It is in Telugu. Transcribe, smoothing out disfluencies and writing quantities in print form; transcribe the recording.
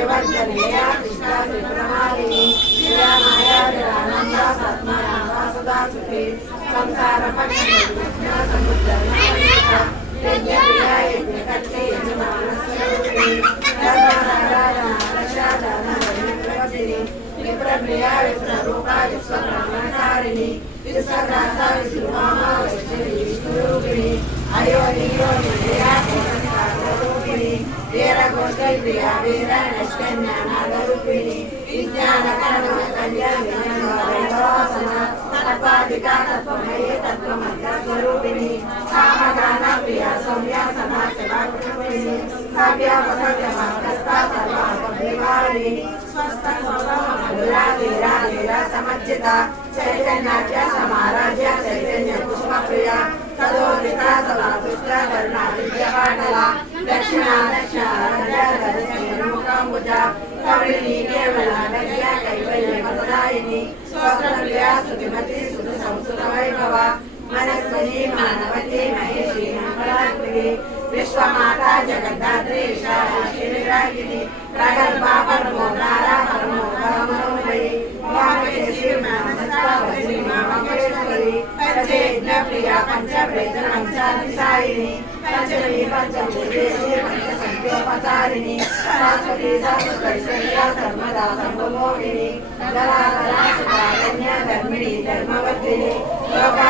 శ్రీవర్జనేయ కృష్ణ శ్రీప్రమాలిని శ్రీయా మాయా జలానంద సత్మయా వాసుదా సుఖే సంసార పక్షణ సముద్ర యజ్ఞ ప్రియా యజ్ఞ కర్తే యజమానస్వరూపిణి విప్రప్రియా విప్రరూపా విశ్వబ్రహ్మచారిణి విశ్వదాస విష్ణువామా వైష్ణవి విష్ణురూపిణి అయోనియోనియా పూర్ణకారూపిణి వీరగోష్ఠీ ప్రియా వీర నైష్కన్యానాదరూపిణి విజ్ఞానకరణ కళ్యాణ తత్వాధికా తత్వమయీ తత్వమధ్యస్వరూపిణి సామగాన ప్రియా సౌమ్య సమాసభాకృపిణి సవ్యాపసవ్యమాగస్తా సర్వాపరివారిణి స్వస్థ మధురా ధీరా ధీరా సమర్జిత చైతన్యాఖ్య సమారాజ్య చైతన్య పుష్పప్రియ తదోదిత సదాపుష్ట కరుణా విద్యపాటల దక్షిణ దక్షిణముఖంబుజ కవిళిని కేవల నవ్య కైవల్య మధురాయిని స్తోత్రప్రియ స్తుతిమతి సుధ సంస్కృత వైభవ మనస్వని మానవతి మహేషి మంగళాత్మిని విశ్వమాత జగద్ధాత్రి విశాఖిని ప్రగల్భా పరమోదార పరమోదమనోమయి వామకేశి మంగళేశ్వరి పంచయజ్ఞ ప్రియ పంచప్రేత పంచాదిశాయిని పంచమి పంచభూతేశి పంచసంఖ్యోపచారిణి శాశ్వతి శాశ్వతైశ్వర్య సర్వదా సర్వమోహిని ధరాధరా సుధారణ్య ధర్మిణి ధర్మవర్ధిని లోకా